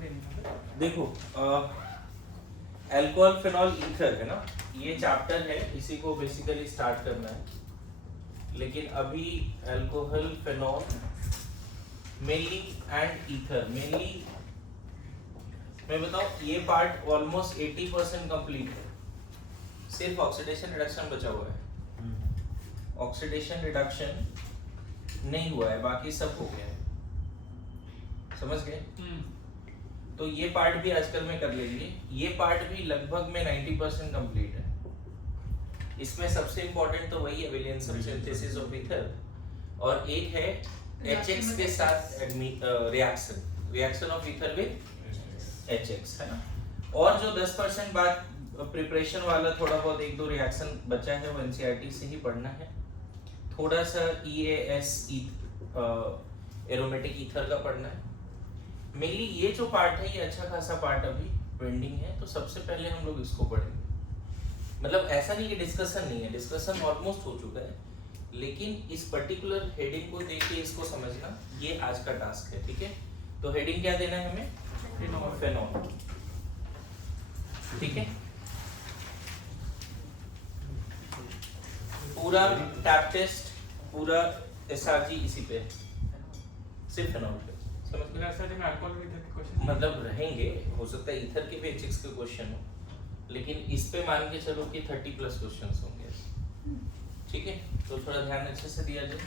देखो alcohol phenol ether है ना, ये चैप्टर है, इसी को बेसिकली स्टार्ट करना है। लेकिन अभी alcohol phenol mainly and ether, mainly मैं बताऊं ये पार्ट ऑलमोस्ट 80% कंप्लीट है, सिर्फ ऑक्सीडेशन रिडक्शन बचा हुआ है। ऑक्सीडेशन रिडक्शन नहीं हुआ है, बाकी सब हो गया है, समझ गए? तो ये पार्ट भी आजकल में कर लेंगे। ये पार्ट भी लगभग में 90% कंप्लीट है। इसमें सबसे इंपॉर्टेंट तो वही है विलियमसन सिंथेसिस ऑफ ईथर, और एक है HX के साथ reaction of ether with HX, है ना। और जो 10% बाद प्रिपरेशन वाला थोड़ा बहुत एक दो रिएक्शन बचा है, वो NCERT से ही पढ़ना है। थोड़ा सा EAS एरोमेटिक ईथर का पढ़ना है। मेनली ये जो पार्ट है ये अच्छा खासा पार्ट अभी पेंडिंग है, तो सबसे पहले हम लोग इसको पढ़ेंगे। मतलब ऐसा नहीं कि डिस्कशन नहीं है, डिस्कशन ऑलमोस्ट हो चुका है, लेकिन इस पर्टिकुलर हेडिंग को देख के इसको समझना ये आज का टास्क है, ठीक है। तो हेडिंग क्या देना है हमें? फेनॉल, ठीक है। पूरा टैप टेस्ट, पूरा SRG इसी पे, सिर्फ फेनॉल पे, समझ गए? SRG में अल्कोहल भी ईथर के क्वेश्चन मतलब रहेंगे, हो सकता है ईथर के भी HX के क्वेश्चन हो, लेकिन इस पे मान के चलो कि 30+ क्वेश्चंस होंगे, ठीक है। तो थोड़ा ध्यान अच्छे से दिया जाए।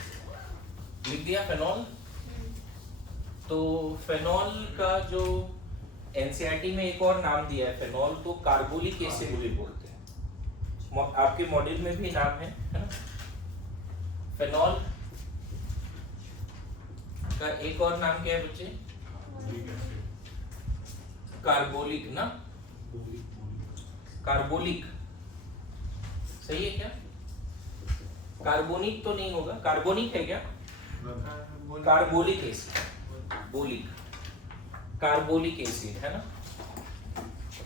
लिख दिया फेनॉल। तो फेनॉल का जो NCERT में एक और नाम दिया है फेनॉल, तो कार्बोलिक एसिड भी बोलते हैं। आपके मॉड्यूल में भी नाम है ना। फेनॉल का एक और नाम क्या है बच्चे? कार्बोलिक ना, कार्बोलिक सही है क्या? कार्बोनिक तो नहीं होगा, कार्बोनिक है क्या? कार्बोलिक एसिड, बोलिक, कार्बोलिक एसिड है ना।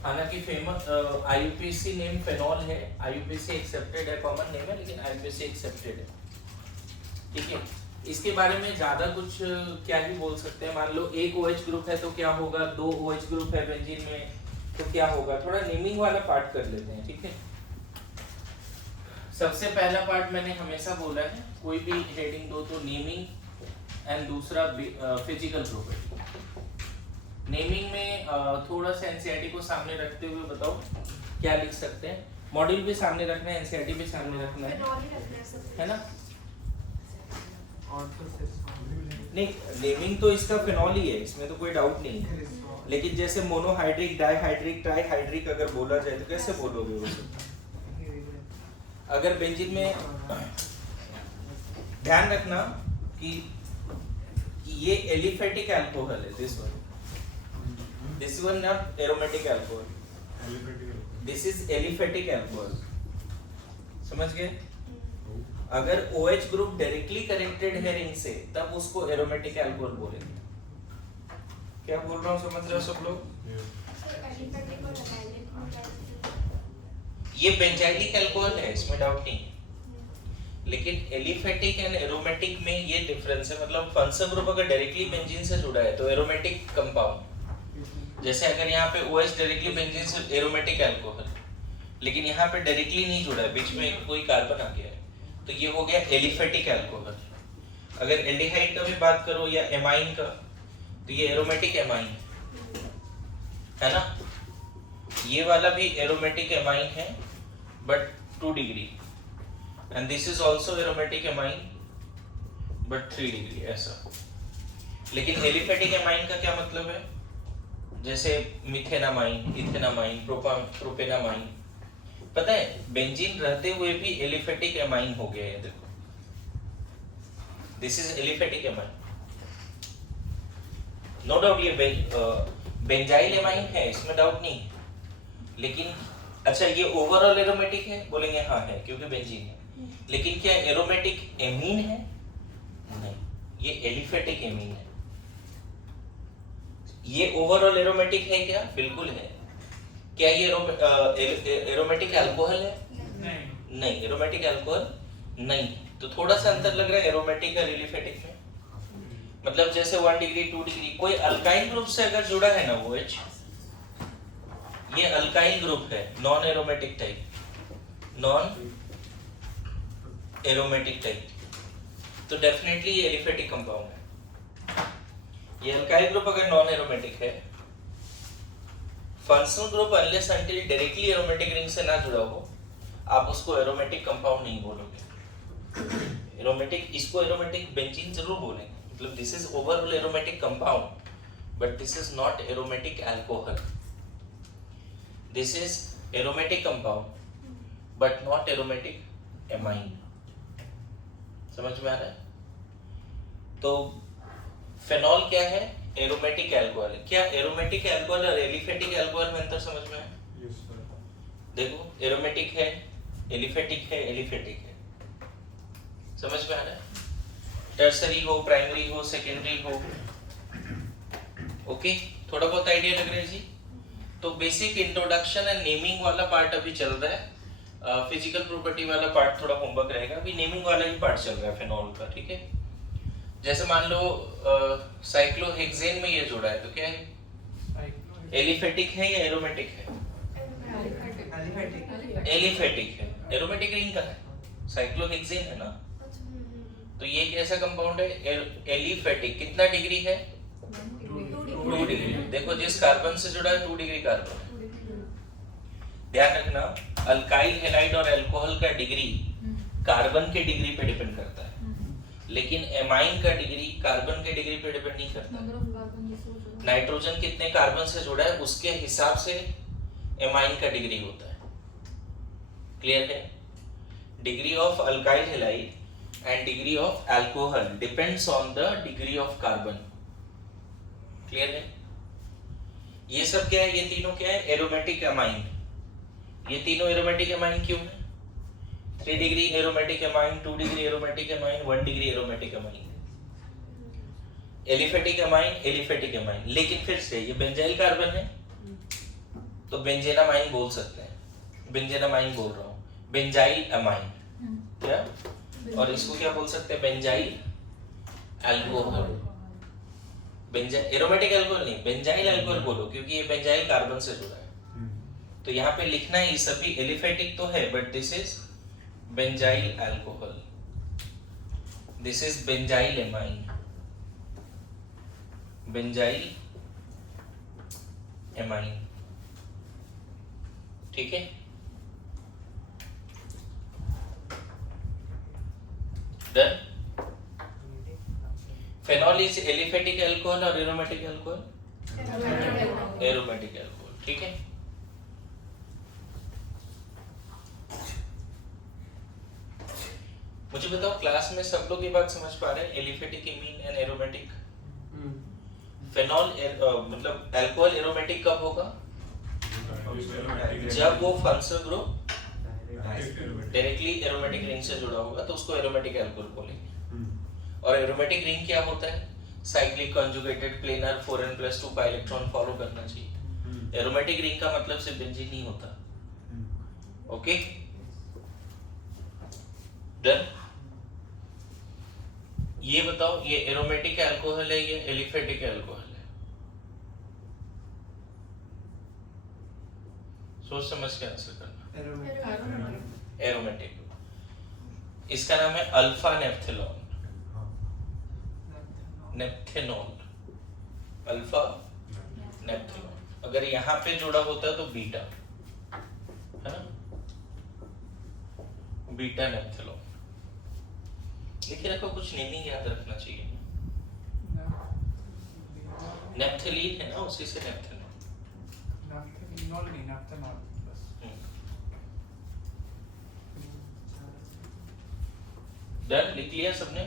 हालांकि फेमस IUPAC नेम फेनॉल है, IUPAC एक्सेप्टेड है, कॉमन नेम है, लेकिन IUPAC एक्सेप्टेड है, ठीक है। इसके बारे में ज्यादा कुछ क्या ही बोल सकते हैं। मान लो एक OH ग्रुप है तो क्या होगा, 2 OH ग्रुप है बेंजीन में तो क्या होगा, थोड़ा नेमिंग वाला पार्ट कर लेते हैं, ठीक है। सबसे पहला पार्ट मैंने हमेशा बोला है, कोई भी हेडिंग दो तो नेमिंग एंड दूसरा फिजिकल प्रॉपर्टी। नेमिंग में थोड़ा सा NCERT को सामने रखते हुए बताओ क्या लिख सकते हैं। मॉड्यूल भी सामने रखना है, NCERT भी सामने रखना है ना। नहीं, नेमिंग तो इसका फिनॉल ही है, इसमें तो कोई डाउट नहीं है। लेकिन जैसे मोनोहाइड्रिक, डाइहाइड्रिक, ट्राइहाइड्रिक अगर बोला जाए तो कैसे बोलोगे वो सब? अगर बेंजीन में ध्यान रखना कि ये एलिफेटिक अल्कोहल है, this one not aromatic alcohol, this is aliphatic alcohol, समझ गए? अगर OH ग्रुप डायरेक्टली कनेक्टेड है रिंग से तब उसको एरोमेटिक अल्कोहल बोलेंगे। क्या बोल रहा हूँ, समझ रहे हो सब लोग? ये बेंजाइलिक अल्कोहल है, इसमें डाउट नहीं, लेकिन एलिफेटिक एंड एरोमेटिक में ये डिफरेंस है। मतलब फंक्शन ग्रुप अगर डायरेक्टली बेंजीन से जुड़ा है तो एरोमेटिक कंपाउंड, जैसे अगर यहाँ पे OH डायरेक्टली बेंजीन से एरोमेटिक अल्कोहल, लेकिन यहाँ पे डायरेक्टली नहीं जुड़ा है, बीच में कोई कार्बन आ गया है, तो ये हो गया एलिफेटिक अल्कोहल। अगर एल्डिहाइड का भी बात करो या एमाइन का, तो ये एरोमेटिक एमाइन है ना। ये वाला भी एरोमेटिक एमाइन है but 2 degree, and this is also aromatic amine but 3 degree ऐसा। लेकिन एलिफेटिक एमाइन का क्या मतलब है? जैसे मिथेनामाइन, इथेनामाइन, प्रोपेनामाइन, पता है बेंजीन रहते हुए भी एलिफेटिक एमाइन हो गया है। देखो this is aliphatic amine, no doubt ये बेंजाइल एमाइन है, इसमें डाउट नहीं। लेकिन अच्छा ये ओवरऑल एरोमेटिक है, बोलेंगे हाँ है क्योंकि बेंजीन है, लेकिन क्या एरोमेटिक एमीन है? नहीं, ये एलिफेटिक एमीन है। ये ओवरऑल एरोमेटिक है क्या? बिल्कुल है। क्या ये एरोमेटिक अल्कोहल है? नहीं, एरोमेटिक अल्कोहल नहीं। तो थोड़ा सा अंतर लग रहा है एरोमेटिक और एलिफेटिक में। मतलब जैसे 1 डिग्री 2 डिग्री कोई अल्काइल ग्रुप से अगर जुड़ा है ना वो OH, ये अल्काइल ग्रुप है, non aromatic type, non aromatic type, तो डेफिनेटली ये एलिफेटिक कंपाउंड है। ये अल्काइल ग्रुप अगर नॉन एरोमेटिक है, functional group unless until directly aromatic ring से ना जुड़ा हो, आप उसको एरोमेटिक कंपाउंड नहीं बोलोगे। एरोमेटिक, इसको एरोमेटिक बेंजीन जरूर बोलेंगे, मतलब this is overall aromatic compound, but this is not aromatic alcohol. This is aromatic compound but not aromatic amine. समझ में आ रहा है? तो फेनॉल क्या है? एरोमेटिक अल्कोहल है। क्या एरोमेटिक अल्कोहल और एलिफेटिक अल्कोहल में अंतर समझ में आया? Yes, sir. देखो, एरोमेटिक है, एलिफेटिक है, एलिफेटिक है, समझ में आ रहा है? टर्सरी हो, प्राइमरी हो, सेकेंडरी हो, ओके, थोड़ा बहुत आइडिया लग रहा है जी? तो बेसिक इंट्रोडक्शन एंड नेमिंग वाला पार्ट अभी चल रहा है, फिजिकल प्रॉपर्टी वाला पार्ट थोड़ा होमवर्क रहेगा, अभी नेमिंग वाला ही पार्ट चल रहा है फेनॉल का, ठीक है? जैसे मान लो साइक्लोहेक्सेन में ये जोड़ा है, तो क्या है? एलिफेटिक है या एरोमेटिक है? एलिफेटिक है। एरोमेटिक रिंग का है, साइक्लोहेक्सेन है ना, तो ये कैसा कंपाउंड है? एलिफेटिक। कितना डिग्री है? 2 डिग्री। देखो, जिस कार्बन से जुड़ा है 2 डिग्री कार्बन है। ध्यान रखना, अल्काइल हैलाइड और अल्कोहल का डिग्री कार्बन के डिग्री पे डिपेंड करता है, लेकिन एमाइन का डिग्री कार्बन के डिग्री पे डिपेंड नहीं करता। नाइट्रोजन कितने कार्बन से जुड़ा है उसके हिसाब से एमाइन का डिग्री होता है। क्लियर है? Degree of alkyl halide and degree of alcohol depends on the degree of carbon. Clear है? ये सब क्या है? ये तीनों क्या है? Aromatic amine. ये तीनों एरोमेटिक एमाइन क्यों है? 3 degree aromatic amine, 2 degree aromatic amine, 1 degree aromatic amine. Aliphatic amine, aliphatic amine. लेकिन फिर से ये बेंजाइल कार्बन है, तो बेंजेनामाइन बोल सकते हैं। बेंजेनामाइन बोल रहा हूँ, बेंजाइल एमाइन क्या, और इसको क्या बोल सकते हैं? Benzyl alcohol. एरोमेटिक अल्कोहल नहीं, बेंजाइल अल्कोहल बोलो, क्योंकि ये बेंजाइल कार्बन से जुड़ा है। तो यहाँ पे लिखना है, ये सभी एलिफेटिक तो है, but this is benzyl alcohol, this is benzyl amine, benzyl amine. ठीक है? Done? Phenol is aliphatic alcohol और एरोमेटिक अल्कोहल? Aromatic alcohol. ठीक है? मुझे बताओ, क्लास में सब लोग ये बात समझ पा रहे हैं? Aliphatic amine and aromatic. Phenol मतलब अल्कोहल एरोमेटिक कब होगा? जब वो functional group directly aromatic ring से जुड़ा होगा, तो उसको एरोमेटिक अल्कोहल बोलेंगे। और एरोमेटिक रिंग क्या होता है? Cyclic conjugated planar 4n+2 pi electron follow करना चाहिए। एरोमेटिक रिंग का मतलब सिर्फ बेंजीन नहीं होता। Okay, done? ये बताओ, ये एरोमेटिक अल्कोहल है या एलिफेटिक अल्कोहल है? सोच समझ के आंसर करना। एरोमेटिक। इसका नाम है अल्फा नेप्थेनॉल, नेप्थेनॉल, अल्फा नेप्थेनॉल। अगर यहाँ पे जुड़ा होता तो बीटा, है ना, बीटा नेप्थेनॉल। लिखे रखो, कुछ नेमिंग याद रखना चाहिए। नेप्थलीन है ना, उसी से नेप्थेनॉल। डन? लिख लिया सबने?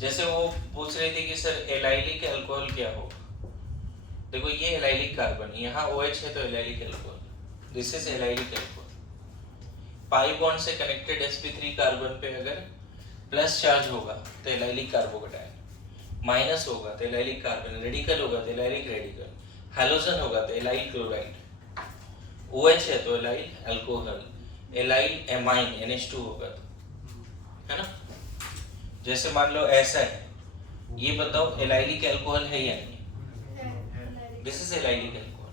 जैसे वो पूछ रहे थे कि सर एलाइलिक अल्कोहल क्या होगा? देखो, ये एलाइलिक कार्बन, यहाँ OH है तो allylic alcohol, this is allylic alcohol. Pi bond से कनेक्टेड sp3 कार्बन पे अगर प्लस चार्ज होगा तो एलाइलिक कार्बोकेटायन, माइनस होगा तो एलाइलिक कार्बन, रेडिकल होगा तो एलाइलिक रेडिकल, हैलोजन होगा तो एलाइल क्लोराइड, OH है तो allyl alcohol, allyl amine NH2 होगा तो, है ना। जैसे मान लो ऐसा है, ये बताओ एलाइलिक अल्कोहल है या नहीं? दिस इज एलाइलिक अल्कोहल,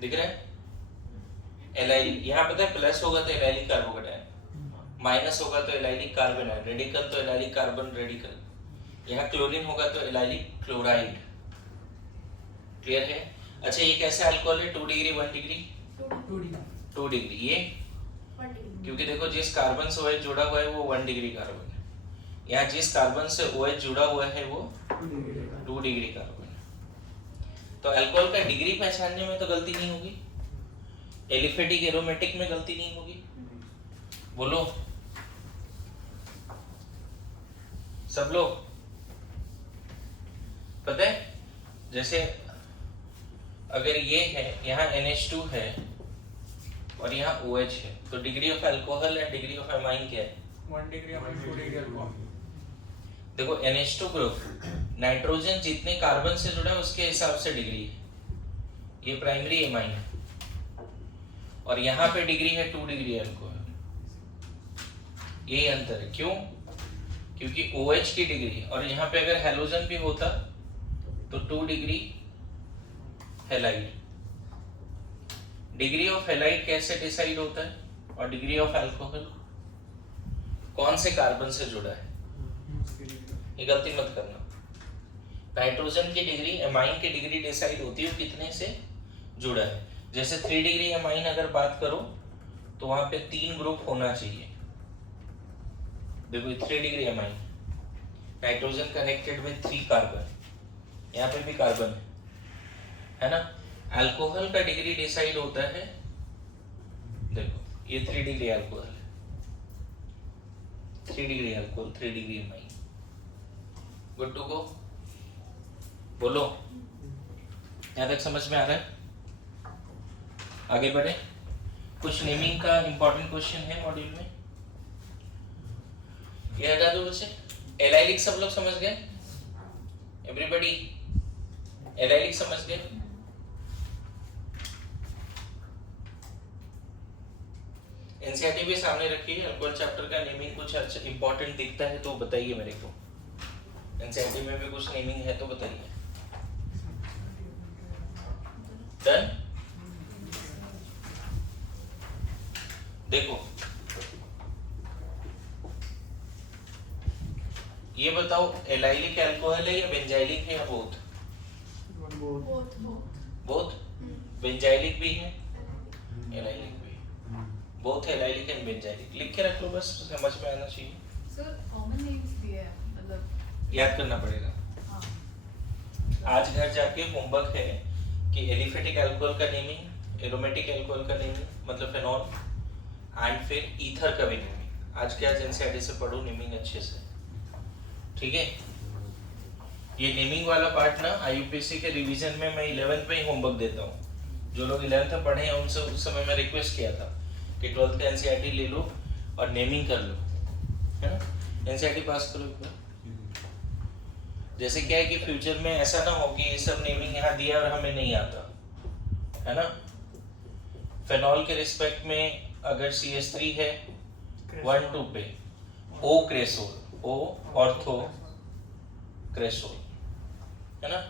दिख रहा है? एलाइल यहाँ पता है प्लस होगा तो एलाइलिक कार्बोकेटायन, माइनस होगा तो एलाइलिक कार्बोनाइड, रेडिकल तो एलाइलिक कार्बन रेडिकल, यहाँ क्लोरीन होगा तो एलाइलिक क्लोराइड। क्लियर है? अच्छा ये कैसे अल्कोहल है? 2 डिग्री 1 डिग्री 2 डिग्री, ये क्योंकि देखो जिस कार्बन से OH जुड़ा हुआ है वो 1 डिग्री कार्बन है, यहाँ जिस कार्बन से OH जुड़ा हुआ है वो 2 डिग्री कार्बन है। तो अल्कोहल का डिग्री पहचानने में तो गलती नहीं होगी, एलिफेटिक एरोमेटिक में गलती नहीं होगी। बोलो सब लोग, पता है? जैसे अगर ये है, यहाँ NH2 है और यहाँ OH है, तो degree of alcohol and degree of amine क्या है? 1 डिग्री अमाइन 2 डिग्री अल्कोहल। देखो NH2 ग्रुप नाइट्रोजन जितने कार्बन से जुड़ा है उसके हिसाब से डिग्री है, ये प्राइमरी एमाइन है, और यहाँ पे डिग्री है 2 डिग्री अल्कोहल। यही अंतर है। क्यों? क्योंकि OH की डिग्री, और यहाँ पे अगर हैलोजन भी होता तो 2 degree halide. Degree of halide कैसे डिसाइड होता है? और डिग्री ऑफ अल्कोहल कौन से कार्बन से जुड़ा है? ये गलती मत करना। नाइट्रोजन की डिग्री, एमाइन की डिग्री डिसाइड होती है कितने से जुड़ा है। जैसे 3 डिग्री एमाइन अगर बात करो तो वहां पे 3 ग्रुप होना चाहिए। देखो 3 degree amine, nitrogen connected with 3 carbon, यहाँ पे भी कार्बन है ना। अल्कोहल का डिग्री डिसाइड होता है, देखो ये 3 डिग्री अल्कोहल है, 3 degree alcohol, 3 degree amine. Good to go? बोलो यहाँ तक समझ में आ रहा है? आगे बढ़े। कुछ नेमिंग का इंपॉर्टेंट क्वेश्चन है मॉड्यूल में, ये हटा दो बच्चे। एलाइलिक सब लोग समझ गए? एवरीबॉडी एलाइलिक समझ गए? एनसीईआरटी भी सामने रखिए। अल्कोहल चैप्टर का नेमिंग कुछ अच्छा इंपॉर्टेंट दिखता है तो बताइए मेरे को। एनसीईआरटी में भी कुछ नेमिंग है तो बताइए। डन? देखो ये बताओ एलाइलिक अल्कोहल है या बेंजाइलिक है या बोथ? बोथ। बेंजाइलिक भी है, एलाइलिक भी है, बोथ एलाइलिक एंड बेंजाइलिक। लिख के रख लो बस, समझ में आना चाहिए। सर कॉमन नेम्स दिए हैं, मतलब याद करना पड़ेगा। हाँ। आज घर जाके होमवर्क है कि एलिफेटिक अल्कोहल का नेमिंग, एरोमेटिक अल्कोहल का नेमिंग मतलब फेनॉल, एंड फिर ईथर का भी नेमिंग। आज के आज एनसीईआरटी से पढ़ो नेमिंग अच्छे से, ठीक है। ये नेमिंग वाला पार्ट ना आईयूपीएससी के रिवीजन में मैं 11th में ही होमवर्क देता हूँ। जो लोग 11th में पढ़े हैं उनसे उस समय मैं रिक्वेस्ट किया था कि 12th का एनसीईआरटी ले लो और नेमिंग कर लो, है ना। एनसीईआरटी पास करो एक बार। जैसे क्या है कि फ्यूचर में ऐसा ना हो कि ये सब नेमिंग यहाँ दिया और हमें नहीं आता, है ना। फेनॉल के रिस्पेक्ट में अगर CH3 है 1,2 पे, O cresol, O ortho cresol, है ना।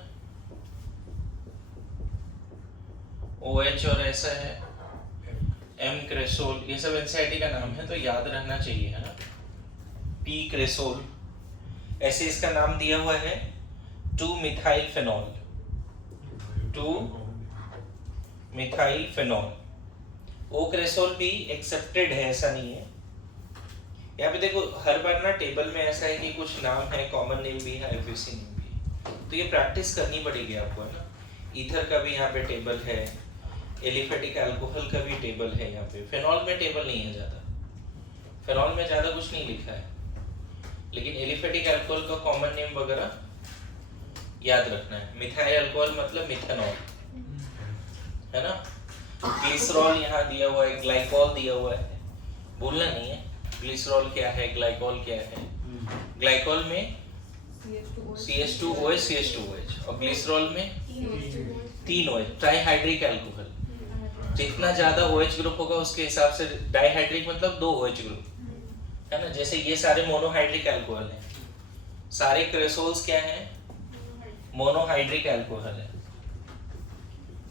OH और ऐसा है M क्रेसोल, ये सब एनसीईआरटी का नाम है तो याद रहना चाहिए, है ना। P क्रेसोल, ऐसे इसका नाम दिया हुआ है 2-मिथाइल फेनॉल, 2-मिथाइल फेनॉल। O क्रेसोल भी एक्सेप्टेड है, ऐसा नहीं है। यहाँ पे देखो हर बार ना टेबल में ऐसा है कि कुछ नाम है, कॉमन नेम भी है, आईयूपीएसी नेम भी है, तो ये प्रैक्टिस करनी पड़ेगी आपको, है ना। ईथर का भी यहाँ पे टेबल है, एलिफेटिक अल्कोहल का भी टेबल है यहाँ पे। फेनॉल में टेबल नहीं है ज़्यादा, फेनॉल में ज़्यादा कुछ नहीं लिखा है, लेकिन एलिफेटिक अल्कोहल का कॉमन नेम वगैरह याद रखना है। मिथाइल अल्कोहल मतलब मिथेनॉल, है ना। ग्लिसरॉल यहाँ दिया हुआ है, ग्लाइकॉल दिया हुआ है, भूलना नहीं है। ग्लिसरॉल क्या है, ग्लाइकॉल क्या है। ग्लाइकॉल में CH2OH, CH2OH, और ग्लिसरॉल में 3 OH, ट्राइहाइड्रिक अल्कोहल। जितना ज्यादा OH ग्रुप होगा उसके हिसाब से डाइहाइड्रिक मतलब 2 OH ग्रुप है ना। जैसे ये सारे मोनोहाइड्रिक अल्कोहल हैं, सारे क्रेसोल्स क्या हैं, मोनोहाइड्रिक अल्कोहल है।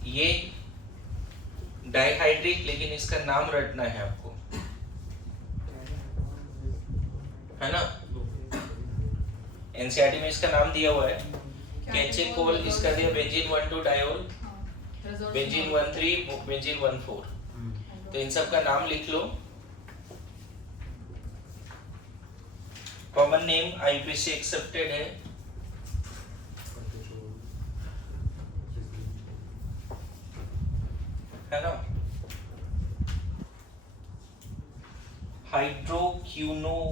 ये डाइहाइड्रिक, लेकिन इसका नाम रटना है आपको, है ना। एनसीईआरटी में इसका नाम दिया हुआ है, केचेकोल, इसका दिया बेंजीन 1,2 डायोल, बेंजीन 1,3, बेंजीन 1,4। तो इन सब का नाम लिख लो। कॉमन नेम आईपीसी एक्सेप्टेड है, है ना। Hydroquinone,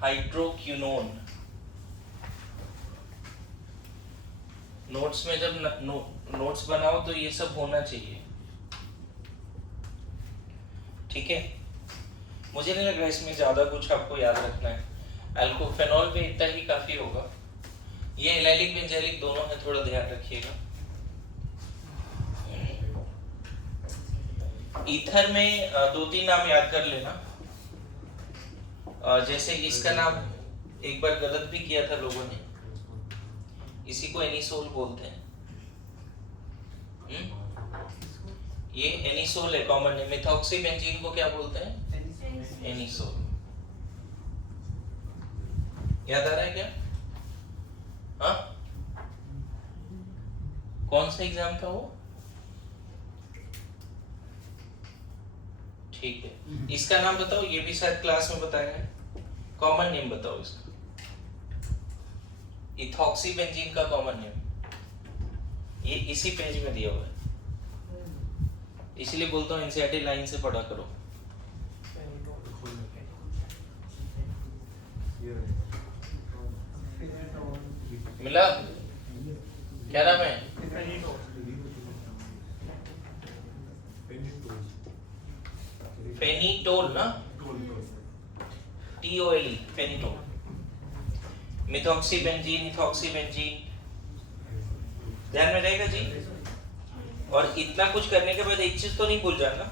hydroquinone. नोट्स में जब नोट्स बनाओ तो ये सब होना चाहिए, ठीक है। मुझे नहीं लग रहा इसमें ज्यादा कुछ आपको याद रखना है। अल्कोफेनॉल पे इतना ही काफी होगा। ये एलाइलिक बेंजाइलिक दोनों है, थोड़ा ध्यान रखिएगा। ईथर में 2-3 नाम याद कर लेना। जैसे इसका नाम एक बार गलत भी किया था लोगों ने, इसी को एनिसोल बोलते हैं। ये एनिसोल है कॉमन नेम। मिथॉक्सी बेंजीन को क्या बोलते हैं, एनिसोल। याद आ रहा है क्या? हाँ, कौन सा एग्जाम था वो? ठीक है, इसका नाम बताओ। ये भी शायद क्लास में बताया है। कॉमन नेम बताओ इसका। इथॉक्सी बेंजीन का कॉमन नेम ये इसी पेज में दिया हुआ है, इसलिए बोलता हूँ एनसीईआरटी लाइन से पढ़ा करो। मिला? क्या नाम है? फेनिटोल ना, TOLE, phenetole. Methoxy benzene, ethoxy benzene, ध्यान में रहेगा जी। और इतना कुछ करने के बाद एक चीज तो नहीं भूल जाना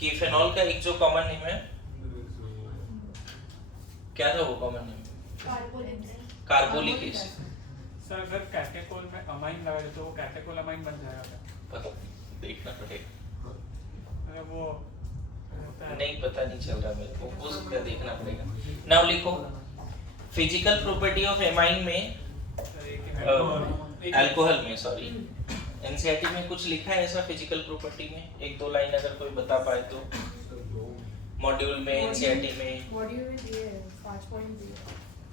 कि फेनॉल का एक जो कॉमन नेम है, क्या था वो common name? Carbolic acid. Sir अगर कैटेकोल में अमाइन लगा दे तो वो कैटेकोल अमाइन बन जाएगा क्या? पता देखना पड़ेगा, अगर वो नहीं पता नहीं चल रहा मेरे को, वो सब देखना पड़ेगा। नाउ लिखो फिजिकल प्रॉपर्टी ऑफ एमाइन में, अल्कोहल में, सॉरी, एनसीईआरटी में कुछ लिखा है ऐसा फिजिकल प्रॉपर्टी में? 1-2 लाइन अगर कोई बता पाए तो। मॉड्यूल में, एनसीईआरटी में, मॉड्यूल में दिए हैं 5 पॉइंट दिए हैं।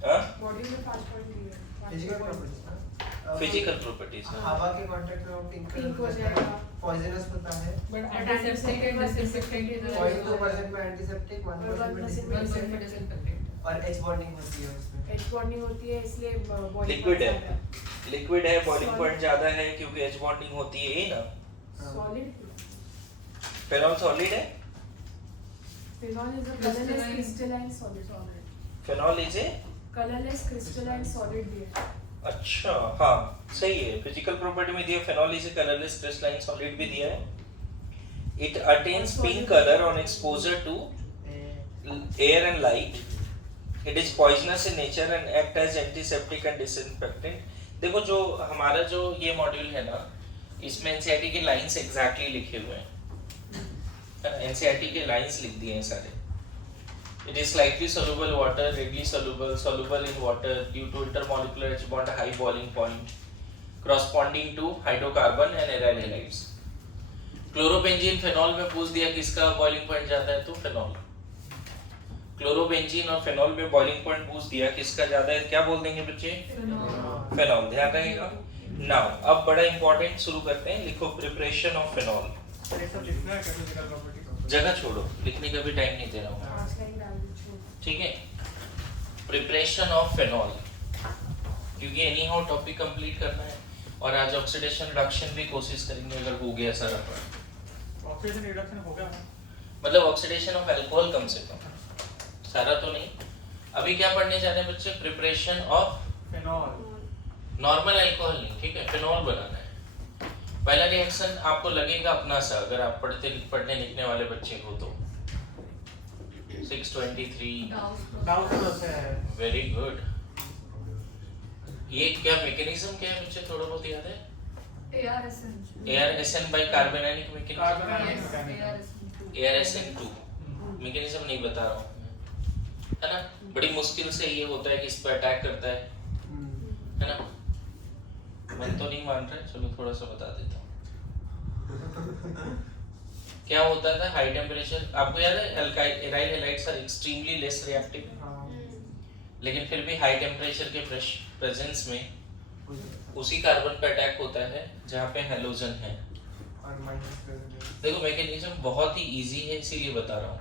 हाँ, मॉड्यूल में 5 पॉइंट दिए हैं। फिजिकल प्रॉपर्टीज ना, फिजिकल प्रॉपर्टीज। हवा के कांटेक्ट में पिंक पिंक हो जाएगा, पॉइजनस होता है, बट एंटीसेप्टिक एंड डिसइंफेक्टेंट 0.2% में एंटीसेप्टिक, 1% में डिसइंफेक्टेंट, और H बॉन्डिंग होती है उसमें। एच बॉन्डिंग होती है इसलिए बॉडी लिक्विड है, लिक्विड है, बॉइलिंग पॉइंट ज्यादा है क्योंकि H बॉन्डिंग होती है, यही ना। सॉलिड। फेनॉल सॉलिड है, phenol is a colourless crystalline solid. Phenol is a, colourless crystalline solid भी है। अच्छा हाँ सही है। फिजिकल प्रॉपर्टी में दिया phenol is a colourless crystalline solid भी दिया है। It attains pink colour on exposure to air and light. It is poisonous in nature and act as antiseptic and disinfectant. देखो जो हमारा जो ये मॉड्यूल है ना, इसमें एनसीईआरटी के लाइंस एग्जैक्टली लिखे हुए हैं, एनसीईआरटी के लाइंस लिख दिए हैं सारे। It is slightly soluble water, readily soluble, soluble in water due to intermolecular H bond high boiling point, corresponding to hydrocarbon and aryl halides. Chlorobenzene phenol में पूछ दिया किसका बॉइलिंग पॉइंट ज्यादा है, तो फेनॉल। क्लोरोबेंजीन और फेनॉल में boiling point पूछ दिया किसका ज्यादा है, क्या बोल देंगे बच्चे? फेनॉल। ध्यान रहेगा। नाउ अब बड़ा इंपॉर्टेंट शुरू करते हैं, लिखो प्रिपरेशन ऑफ फेनॉल। ये सब लिखना है क्या फिजिकल प्रॉपर्टी? जगह छोड़ो, लिखने का भी टाइम नहीं दे रहा हूँ, ठीक है। प्रिपरेशन ऑफ फेनॉल, क्योंकि एनी हाउ टॉपिक कंप्लीट करना है और आज ऑक्सीडेशन रिडक्शन भी कोशिश करेंगे अगर हो गया सारा पर। ऑक्सीडेशन रिडक्शन हो गया ना? मतलब ऑक्सीडेशन ऑफ अल्कोहल कम से कम, सारा तो नहीं। अभी क्या पढ़ने जा रहे हैं बच्चे? Preparation of phenol. Normal alcohol नहीं, ठीक है, फेनॉल बनाना है। पहला रिएक्शन आपको लगेगा अपना सा, अगर आप पढ़ने लिखने वाले बच्चे हो तो 623 डाउट प्रोसेस है। Very good. ये क्या मैकेनिज्म क्या है बच्चे, थोड़ा बहुत याद है? ARSN by carbonylic mechanism, ARSN2 mechanism नहीं बता रहा हूँ, है ना? बड़ी मुश्किल से ये होता है कि इस पर अटैक करता है ना? मन तो नहीं मान रहे, चलो थोड़ा सा बता देता हूँ। क्या होता था हाई टेम्परेचर, आपको याद है alkyl aryl halides are extremely less reactive, लेकिन फिर भी हाई टेम्परेचर के प्रेजेंस में उसी कार्बन पे अटैक होता है जहाँ पे हैलोजन है। देखो मैकेनिज्म बहुत ही इजी है, इसीलिए बता रहा हूँ।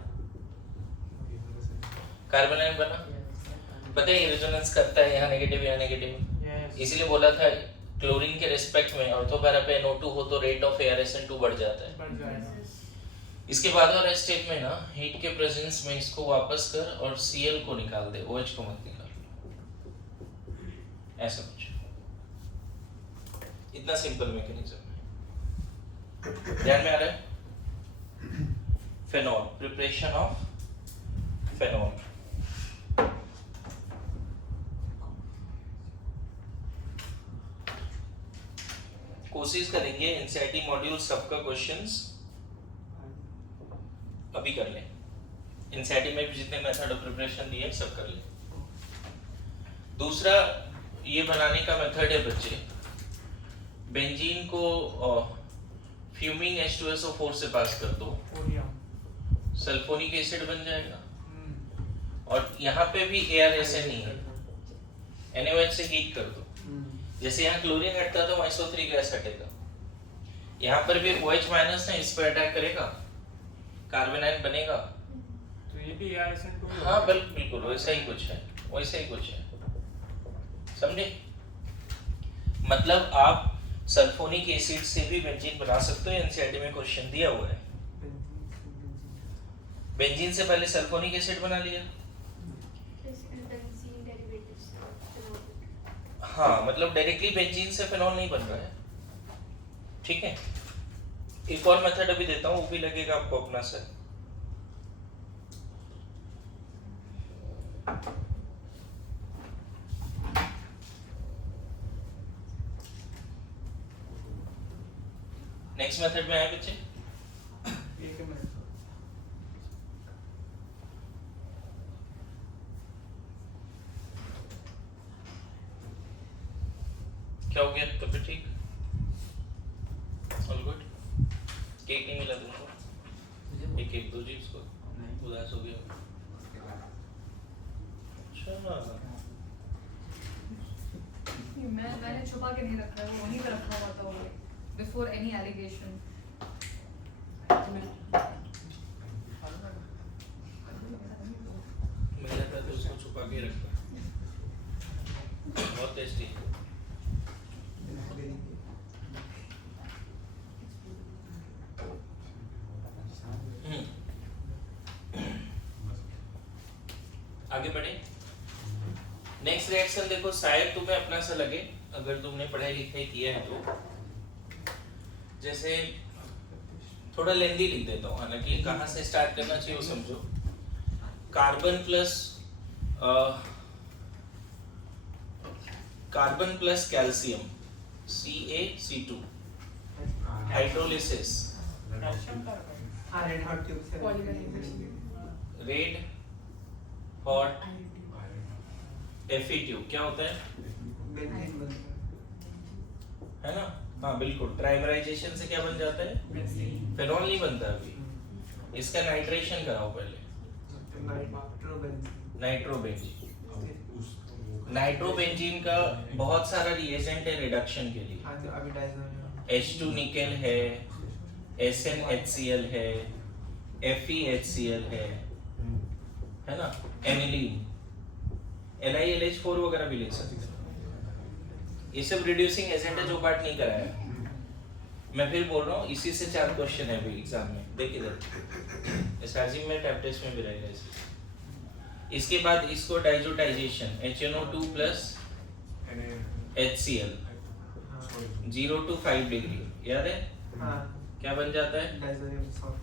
कार्बन आयन बना, पता है रेजोनेंस करता है, यहाँ नेगेटिव यहाँ नेगेटिव, इसीलिए बोला था क्लोरीन के रिस्पेक्ट में ऑर्थोपैरा पे NO2 हो तो रेट ऑफ ARSN2 बढ़ जाता है। इसके बाद वाला स्टेप में ना हीट के प्रेजेंस में इसको वापस कर और Cl को निकाल दे, OH को मत निकाल, ऐसा कुछ। इतना सिंपल मैकेनिज्म है, ध्यान में आ रहा है? Phenol, preparation of phenol. कोशिश करेंगे एनसीईआरटी मॉड्यूल सबका क्वेश्चंस अभी कर लें। एनसीईआरटी में भी जितने मेथड ऑफ प्रिपरेशन दिए सब कर लें। दूसरा ये बनाने का मेथड है बच्चे, बेंजीन को फ्यूमिंग H2SO4 से पास कर दो, सल्फोनिक एसिड बन जाएगा, और यहाँ पे भी ARSN ही है, NaOH से हीट कर दो। जैसे यहाँ क्लोरीन हटता तो SO3 गैस हटेगा, यहाँ पर भी OH माइनस है, इस पर अटैक करेगा, कार्बन आयन बनेगा, तो ये भी ARSN2। हाँ बिल्कुल वैसा ही कुछ है, वैसा ही कुछ है, समझे? मतलब आप सल्फोनिक एसिड से भी बेंजीन बना सकते हो, एनसीईआरटी में क्वेश्चन दिया हुआ है। बेंजीन से पहले सल्फोनिक एसिड बना लिया, हाँ मतलब डायरेक्टली बेंजीन से फेनॉल नहीं बन रहा है, ठीक है? एक और मेथड अभी देता हूँ, वो भी लगेगा आपको अपना से। नेक्स्ट मेथड में आए बच्चे, एक मिनट, क्या हो गया? तो फिर ठीक, ऑल गुड। केक नहीं मिला तुमको? एक केक दो जी उसको, उदास हो गया। अच्छा मैंने छुपा के नहीं रखा है, वो वहीं पे रखा हुआ था वो बिफोर एनी एलिगेशन। मिला था तो उसको छुपा के रखा, बहुत टेस्टी। आगे बढ़े। नेक्स्ट रिएक्शन देखो, शायद तुम्हें अपना सा लगे अगर तुमने पढ़ाई लिखाई किया है तो, जैसे थोड़ा लेंदी लिख देता हूँ, हालांकि कहाँ से स्टार्ट करना चाहिए वो समझो। Carbon plus calcium CaC2 hydrolysis, calcium carbide, red hot tube से रेड हॉट Fe ट्यूब क्या होता है? बेंजीन बनता है ना? हाँ बिल्कुल, ट्राइमराइजेशन से क्या बन जाता है? फेनॉल नहीं बनता अभी, इसका नाइट्रेशन कराओ पहले, नाइट्रोबेंजीन। नाइट्रोबेंजीन का बहुत सारा रिएजेंट है रिडक्शन के लिए, हाँ तो अभी डाइजोनियम H2 निकेल है, SnHCl है, FeHCl है ना? एनिलीन, NiLH4 वगैरह भी ले सकते हैं। ये सब रिड्यूसिंग एजेंट है जो पार्ट नहीं कराया। मैं फिर बोल रहा हूँ, इसी से 4 क्वेश्चन है अभी एग्जाम में, देख इधर एसआरजी में टैप टेस्ट में भी रहेगा इसी। इसके बाद इसको diazotization HNO2 plus HCl 0 to 5 degree, याद है हाँ क्या बन जाता है diazonium salt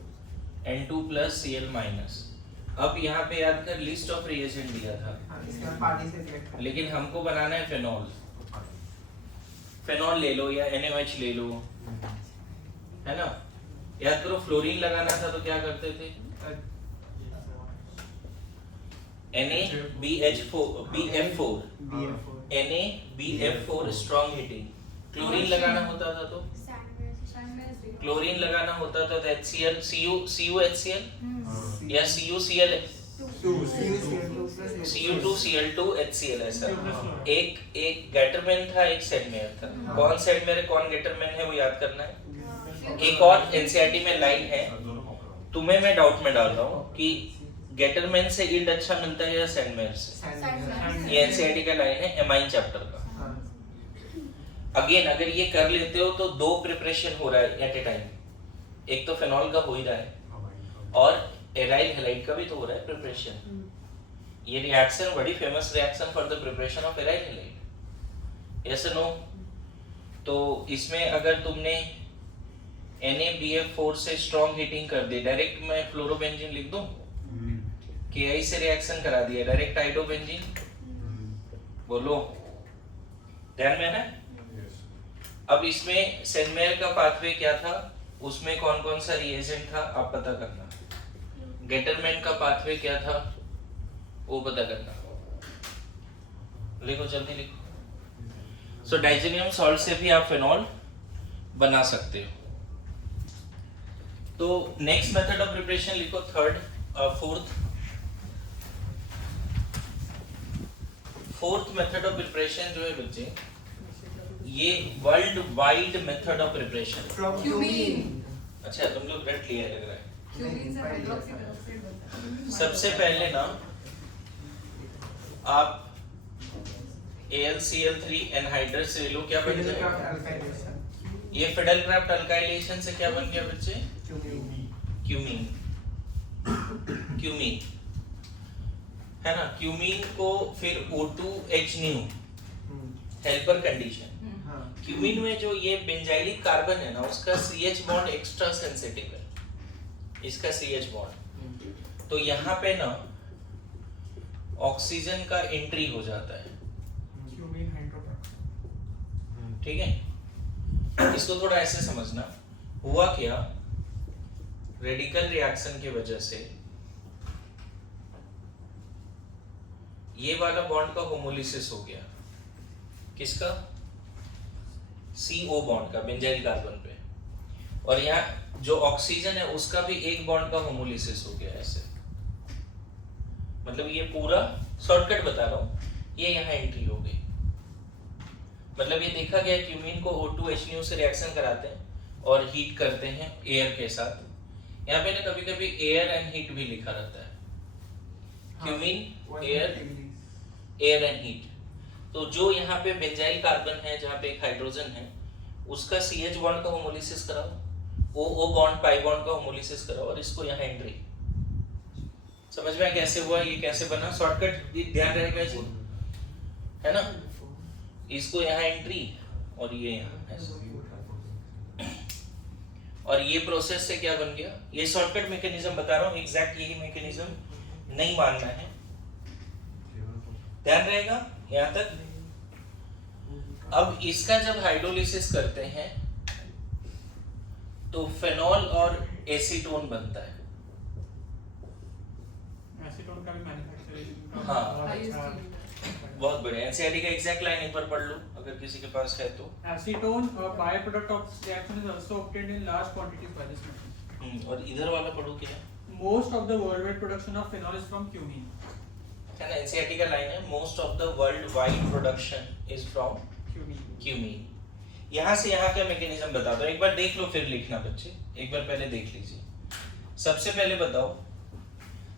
N2 plus Cl minus। अब यहाँ पे याद कर लिस्ट ऑफ रिएजेंट दिया था, हाँ इसके बाद पार्टी से सिलेक्ट कर लेकिन हमको बनाना है फेनॉल। फेनॉल ले लो या NaOH ले लो, है ना। याद करो फ्लोरीन लगाना था तो क्या करते थे, NaBH4 BF4 BF4 NaBF4 strong heating. Chlorine लगाना होता था तो क्लोरीन लगाना होता था तो HCl CuHCl या CuCl Cu2Cl2 HCl ऐसा। एक गेटरमैन था, एक सेडमेयर था। कौन सेडमेयर है कौन गेटरमैन है वो याद करना है। एक और एनसीईआरटी में लाइन है, तुम्हें मैं डाउट में डाल रहा हूँ कि गेटरमैन से यील्ड अच्छा मिलता है या सेडमेयर से। ये एनसीईआरटी का लाइन है एमाइन चैप्टर का। अगेन अगर ये कर लेते हो तो दो प्रिपरेशन हो रहा है एट ए टाइम, एक तो फेनॉल का हो ही रहा है और एराइल हैलाइड का भी तो हो रहा है प्रिपरेशन। ये रिएक्शन बड़ी famous reaction for the preparation of aryl halide, yes no. तो इसमें अगर तुमने NaBF4 से स्ट्रॉन्ग हीटिंग कर दी, डायरेक्ट मैं फ्लोरोबेंजीन लिख दूं, Ki से रिएक्शन करा दिया, डायरेक्ट आइडोबेंजीन, बोलो ध्यान में है ना। अब इसमें सेडमेयर का पाथवे क्या था, उसमें कौन कौन सा रिएजेंट था आप पता करना। गेटरमैन का पाथवे क्या था वो पता करना। लिखो जल्दी लिखो। सो डाइजेनियम सॉल्ट से भी आप फेनॉल बना सकते हो। तो नेक्स्ट मेथड ऑफ प्रिपरेशन लिखो, फोर्थ मेथड ऑफ प्रिपरेशन जो है बच्चे, ये world wide method of preparation. अच्छा तुम लोग रट लिया लग रहा है। सबसे पहले ना आप AlCl3 एनहाइड्रस ले लो, क्या बन जाएगा ये फिडेलक्राफ्ट अल्काइलेशन से क्या बन गया बच्चे, क्यूमीन। क्यूमीन है ना। क्यूमीन को फिर O2H हेल्पर कंडीशन। क्यूमीन में जो ये बेंजाइलिक कार्बन है ना उसका CH बॉन्ड एक्स्ट्रा सेंसिटिव है, इसका CH बॉन्ड। तो यहाँ पे ना ऑक्सीजन का एंट्री हो जाता है, ठीक है। इसको थोड़ा ऐसे समझना, हुआ क्या, रेडिकल रिएक्शन की वजह से ये वाला बॉन्ड का होमोलिसिस हो गया, किसका, CO बॉन्ड का बेंजाइल कार्बन पे, और यहाँ जो ऑक्सीजन है उसका भी एक बॉन्ड का होमोलिसिस हो गया ऐसे। मतलब ये पूरा शॉर्टकट बता रहा हूँ, ये यहाँ एंट्री हो गई। मतलब ये देखा गया क्यूमीन को O2H से रिएक्शन कराते हैं और हीट करते हैं एयर के साथ। यहाँ पे ना कभी कभी एयर एंड हीट भी लिखा रहता है, क्यूमीन एयर एंड हीट। तो जो यहाँ पे बेंजाइल कार्बन है जहाँ पे एक हाइड्रोजन है उसका CH बॉन्ड का होमोलिसिस कराओ, O बॉन्ड पाई बॉन्ड का होमोलिसिस कराओ और इसको यहाँ एंट्री। समझ में कैसे हुआ, ये कैसे बना, शॉर्टकट ध्यान रहेगा जी, है ना। इसको यहाँ एंट्री और ये यहाँ, और ये प्रोसेस से क्या बन गया, ये शॉर्टकट मैकेनिज्म बता रहा हूँ, एग्जैक्ट यही मैकेनिज्म नहीं मानना है, ध्यान रहेगा यहाँ तक। अब इसका जब हाइड्रोलिसिस करते हैं तो फेनॉल और एसीटोन बनता है। एसीटोन का भी मैन्युफैक्चरिंग हाँ, बहुत बढ़िया। एनसीईआरटी का एग्जैक्ट लाइन एक बार पढ़ लो अगर किसी के पास है तो। Acetone by product of reaction is also obtained in large quantities by this method. और इधर वाला पढ़ो क्या, most of the world wide production of phenol is from cumene, है ना। एनसीईआरटी का लाइन है most of the world wide production is from cumene. यहाँ से यहाँ का मैकेनिज्म बता दो, एक बार देख लो फिर लिखना बच्चे, एक बार पहले देख लीजिए। सबसे पहले बताओ,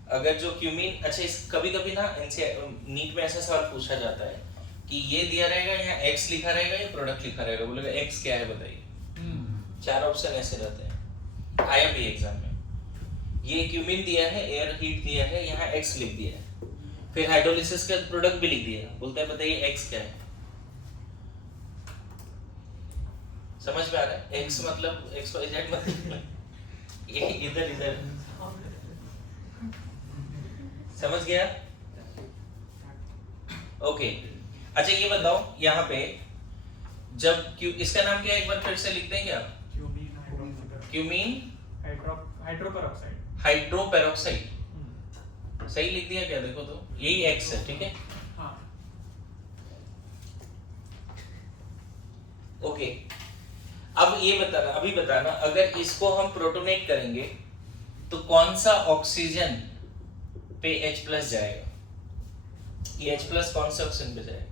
अगर जो क्यूमीन, अच्छा इस कभी कभी ना नीट में ऐसा सवाल पूछा जाता है कि ये दिया रहेगा यहाँ X लिखा रहेगा या प्रोडक्ट लिखा रहेगा, बोलेगा X क्या है बताइए। 4 ऑप्शन ऐसे रहते हैं, आया भी एग्जाम में। ये क्यूमीन दिया है, एयर हीट दिया है, यहाँ X लिख दिया है, फिर हाइड्रोलिसिस का प्रोडक्ट भी लिख दिया, बोलता है बताइए X क्या है। समझ में आ रहा है? x मतलब XYZ मतलब ये इधर इधर समझ गया? ओके अच्छा ये बताओ यहाँ पे जब क्यू इसका नाम क्या है एक बार फिर से लिख देंगे आप? Cumene hydroperoxide. हाइड्रोपेरोक्साइड सही लिख दिया क्या? देखो तो यही x है, ठीक है? हाँ। ओके अब ये बताना, अभी बताना अगर इसको हम प्रोटोनेट करेंगे तो कौन सा ऑक्सीजन पे H प्लस जाएगा? ये H प्लस कौन सा ऑक्सीजन पे जाएगा?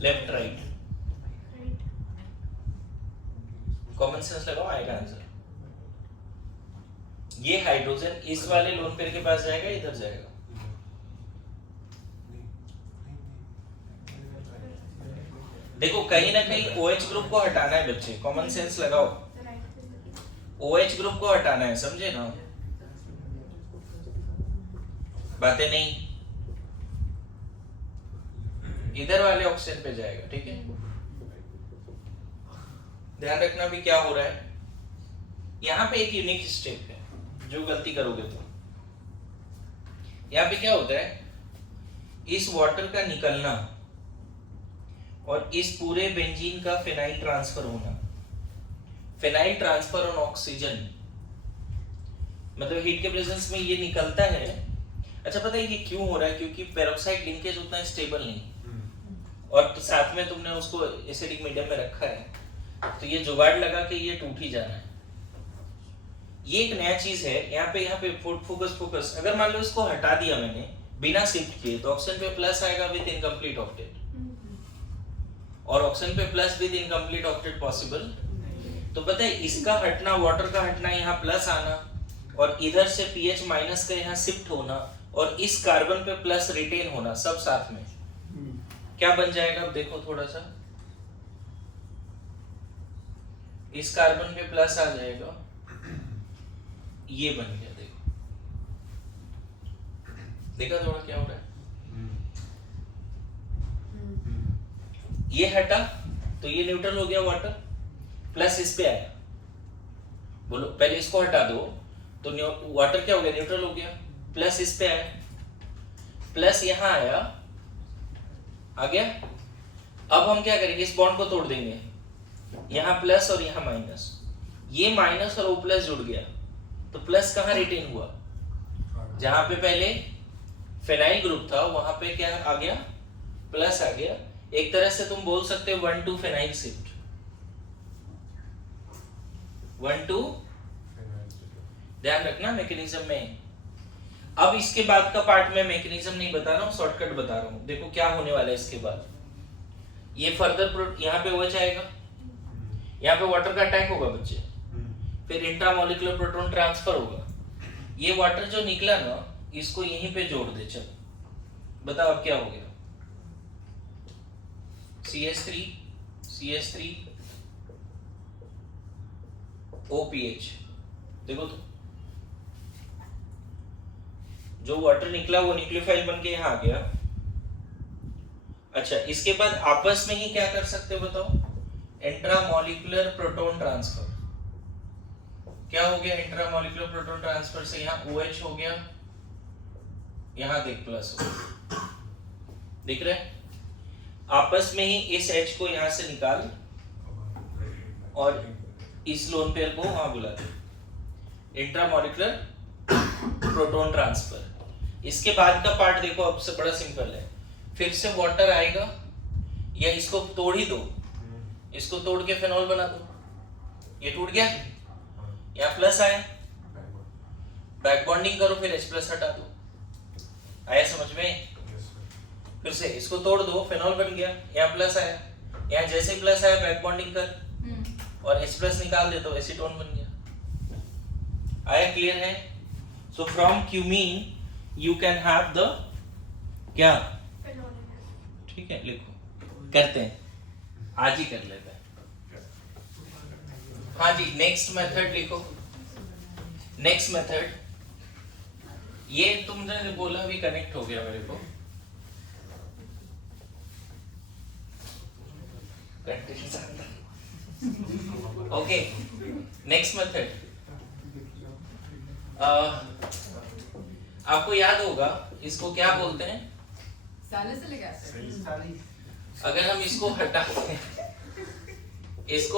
लेफ्ट राइट कॉमन सेंस लगाओ, आएगा आंसर। ये हाइड्रोजन इस वाले लोन पेयर के पास जाएगा, इधर जाएगा। देखो कहीं ना कहीं OH ग्रुप को हटाना है बच्चे, कॉमन सेंस लगाओ। OH ग्रुप को हटाना है, समझे ना? बातें नहीं, इधर वाले ऑक्सीजन पे जाएगा, ठीक है? ध्यान रखना भी क्या हो रहा है यहाँ पे। एक यूनिक स्टेप है जो गलती करोगे तो यहाँ पे क्या होता है, इस वाटर का निकलना और इस पूरे बेंजीन का फिनाइल ट्रांसफर होना। फिनाइल ट्रांसफर ऑन ऑक्सीजन मतलब हीट के प्रेजेंस में ये निकलता है। अच्छा पता है ये क्यों हो रहा है? क्योंकि पेरोक्साइड लिंकेज उतना स्टेबल नहीं और साथ में तुमने उसको एसिडिक मीडियम में रखा है, तो ये जुगाड़ लगा के ये टूट ही जाना है। ये एक नया चीज है यहाँ पे फोकस। अगर मान लो इसको हटा दिया मैंने बिना शिफ्ट किए तो ऑक्सीजन पे प्लस आएगा विद इनकम्प्लीट ऑक्टेट, और ऑक्सीजन पे plus with incomplete octet possible. तो पता है इसका हटना, वाटर का हटना, यहाँ प्लस आना और इधर से पीएच माइनस का यहाँ शिफ्ट होना और इस कार्बन पे प्लस रिटेन होना, सब साथ में क्या बन जाएगा? अब देखो थोड़ा सा, इस कार्बन पे प्लस आ जाएगा, ये बन गया। देखो देखा थोड़ा क्या हो रहा है? ये हटा तो ये न्यूट्रल हो गया वाटर, प्लस इस पे आया। बोलो पहले इसको हटा दो तो वाटर क्या हो गया? न्यूट्रल हो गया, प्लस इस पे आया, प्लस यहां आया, आ गया। अब हम क्या करेंगे? इस बॉन्ड को तोड़ देंगे, यहां प्लस और यहां माइनस, ये माइनस और वो प्लस जुड़ गया, तो प्लस कहां रिटेन हुआ? जहां पे पहले फिनाइल ग्रुप था वहां पे क्या आ गया? प्लस आ गया। एक तरह से तुम बोल सकते हो 1 फिनाइल शिफ्ट, 1 ध्यान रखना मैकेनिज्म में। अब इसके बाद का पार्ट में मैकेनिज्म नहीं बता रहा हूँ, शॉर्टकट बता रहा हूँ। देखो क्या होने वाला है इसके बाद। ये फर्दर यहाँ पे OH आएगा, यहाँ पे वाटर का अटैक होगा बच्चे, फिर इंट्रामोलिकुलर प्रोटॉन ट्रांसफर होगा। ये वाटर जो निकला ना, इसको यहीं पे जोड़ दे। चल बताओ अब क्या हो गया? CH3 OPH। देखो तो जो वाटर निकला वो न्यूक्लियोफाइल बन के यहाँ आ गया। अच्छा इसके बाद आपस में ही क्या कर सकते हो बताओ? Intramolecular proton transfer. क्या हो गया? इंट्रामोलिकुलर प्रोटॉन ट्रांसफर से यहाँ OH हो गया, यहाँ देख प्लस हो गया, दिख रहा है? आपस में ही इस H को यहाँ से निकाल और इस लोन पेयर को वहां बुला दे। Intramolecular proton transfer. इसके बाद का पार्ट देखो, अब से बड़ा सिंपल है। फिर से वाटर आएगा, या इसको तोड़ ही दो, इसको तोड़ के फिनॉल बना दो। ये टूट गया, यहाँ प्लस आया, बैक बॉन्डिंग करो, फिर H प्लस हटा दो। आया समझ में? फिर से इसको तोड़ दो, फिनॉल बन गया, यहाँ प्लस आया, यहाँ जैसे प्लस आया बैक बॉन्डिंग कर और H प्लस निकाल दे तो एसीटोन बन गया। आया? क्लियर है? So from cumene you can have the क्या? ठीक है, लिखो, करते हैं, आज ही कर लेते हैं। हाँ जी, नेक्स्ट मेथड लिखो। नेक्स्ट मेथड, ये तुमने बोला अभी कनेक्ट हो गया मेरे को। Okay, next method. आपको याद होगा इसको क्या बोलते हैं? Salicylic acid. अगर हम इसको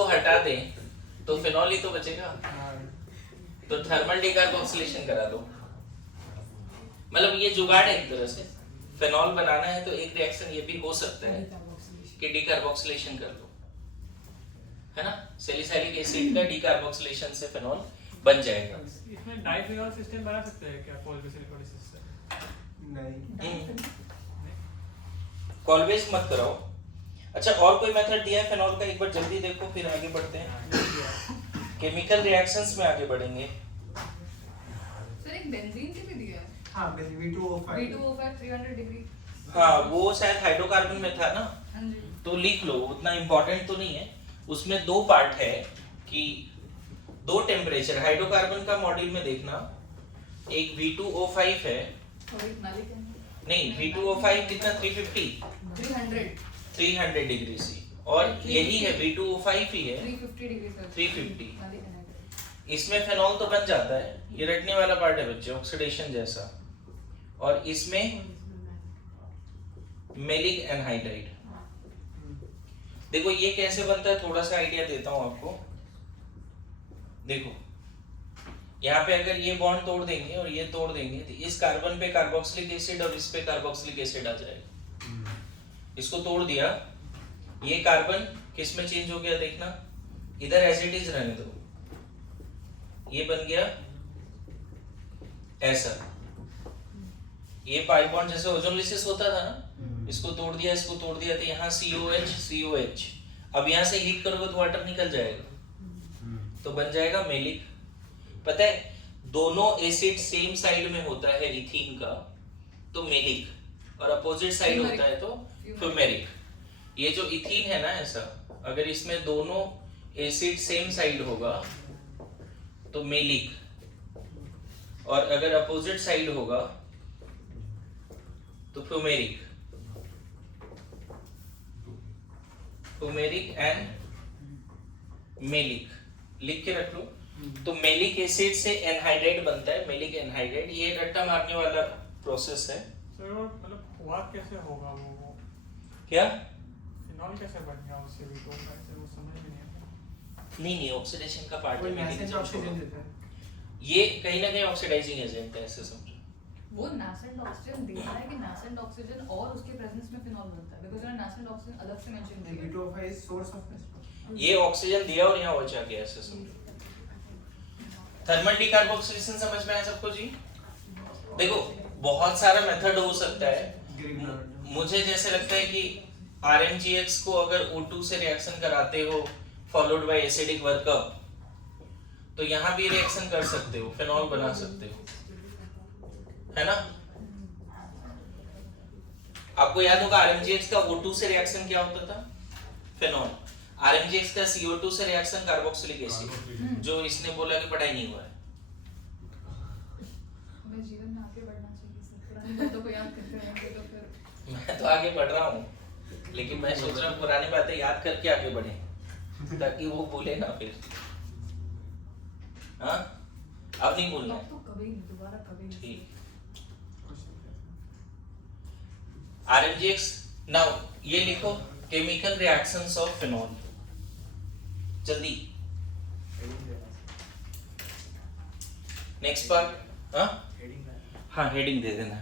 हटा दें तो फिनॉल ही तो बचेगा। तो थर्मल डिकार्बोक्सिलेशन करा दो। मतलब ये जुगाड़ है एक तरह से। फिनॉल बनाना है तो एक रिएक्शन ये भी हो सकता है कि डिकार्बोक्सिलेशन कर लो, है ना? सैलिसिलिक एसिड का डिकार्बोक्सिलेशन से फिनॉल बन जाएगा। इसमें डाइफिनॉल सिस्टम बना सकते हैं क्या कोल्बिसिलिकोलिसिस से? नहीं। कॉलवेज मत कराओ। अच्छा, और कोई मेथड दिया है फिनॉल का? एक बार जल्दी देखो फिर आगे बढ़ते हैं। केमिकल रिएक्शंस में आगे बढ़ेंगे। सर एक बेंजीन के भी दिया है। हाँ, V2O5 V2O5 300 डिग्री। हाँ, वो शायद हाइड्रोकार्बन में था ना? हाँ जी। तो लिख लो, उतना इंपॉर्टेंट तो नहीं है। उसमें दो पार्ट है कि दो टेम्परेचर हाइड्रोकार्बन का मॉड्यूल में देखना। एक V2O5 है, और एक मालिक है। नहीं V2O5 कितना 350 300 डिग्री सी, और यही है V2O5 ही है 350 डिग्री सर। 350। मालिक है। इसमें फेनॉल तो बन जाता है, ये रटने वाला पार्ट है बच्चे, ऑक्सीडेशन जैसा। और इसमें मेलिक एनहाइड्राइड। देखो ये कैसे बनता है, थोड़ा सा आइडिया देता हूं आपको। देखो यहाँ पे अगर ये बॉन्ड तोड़ देंगे और ये तोड़ देंगे तो इस कार्बन पे कार्बोक्सिलिक एसिड और इस पे कार्बोक्सिलिक एसिड आ जाएगा। इसको तोड़ दिया, ये कार्बन किस में चेंज हो गया देखना, इधर एज इट इज रहने दो, ये बन गया ऐसा। ये पाई बॉन्ड जैसे ओजोनलिसिस होता था ना, इसको तोड़ दिया, इसको तोड़ दिया, तो यहाँ COH। अब यहाँ से हीट करोगे तो वाटर निकल जाएगा, तो बन जाएगा मेलिक। पता है दोनों एसिड सेम साइड में होता है इथीन का तो मेलिक, और अपोजिट साइड होता है तो फ्यूमेरिक। ये जो इथीन है ना ऐसा, अगर इसमें दोनों एसिड सेम साइड होगा तो मेलिक, और अगर अपोजिट साइड होगा तो फ्यूमेरिक। फ्यूमेरिक एंड मेलिक लिख के रख लो। तो मेलिक एसिड से एनहाइड्राइड बनता है, मेलिक एनहाइड्राइड। ये रट्टा मारने वाला प्रोसेस है। सर वो मतलब हुआ कैसे होगा वो क्या? फिनॉल कैसे बन गया उससे V2O5 से, वो समझ में नहीं आता। नहीं, ऑक्सीडेशन का पार्ट वो है मेलिक। मैसेज ऑक्सीजन देता है। ये कहीं ना कहीं ऑक्सीडाइजिंग एजेंट है, ऐसे समझो। वो नासेंट ऑक्सीजन देता है कि नासेंट ऑक्सीजन और उसके प्रेजेंस में फिनॉल बनता है, बिकॉज़ उन्होंने नासेंट ऑक्सीजन अलग से मेंशन किया है। V2O5 is source of this। ये ऑक्सीजन दिया और यहाँ बचा गया, ऐसे समझो। थर्मल डिकार्बोक्सिलेशन समझ में आया सबको जी? देखो बहुत सारा मेथड हो सकता है। मुझे जैसे लगता है कि RMGX को अगर O2 से रिएक्शन कराते हो फॉलोड बाय एसिडिक वर्कअप, तो यहाँ भी रिएक्शन कर सकते हो, फिनॉल बना सकते हो, है ना? आपको याद होगा RMGX का O2 से रिएक्शन क्या होता था? फिनॉल। RMGX का CO2 से रिएक्शन कार्बोक्सिलिक एसिड, जो इसने बोला कि पढ़ाई नहीं हुआ है। हमें जीवन में आगे बढ़ना चाहिए सर, पुरानी बातों को याद करते रहेंगे तो फिर। मैं तो आगे बढ़ रहा हूँ, लेकिन मैं सोच रहा हूँ पुरानी बातें याद करके आगे बढ़े, ताकि वो भूले ना फिर। हाँ, अब नहीं भूलना अब तो कभी नहीं, दोबारा कभी नहीं। ठीक। RMGX नाउ ये लिखो, केमिकल रिएक्शंस ऑफ फिनॉल, जल्दी। Next part. हाँ हेडिंग दे देना।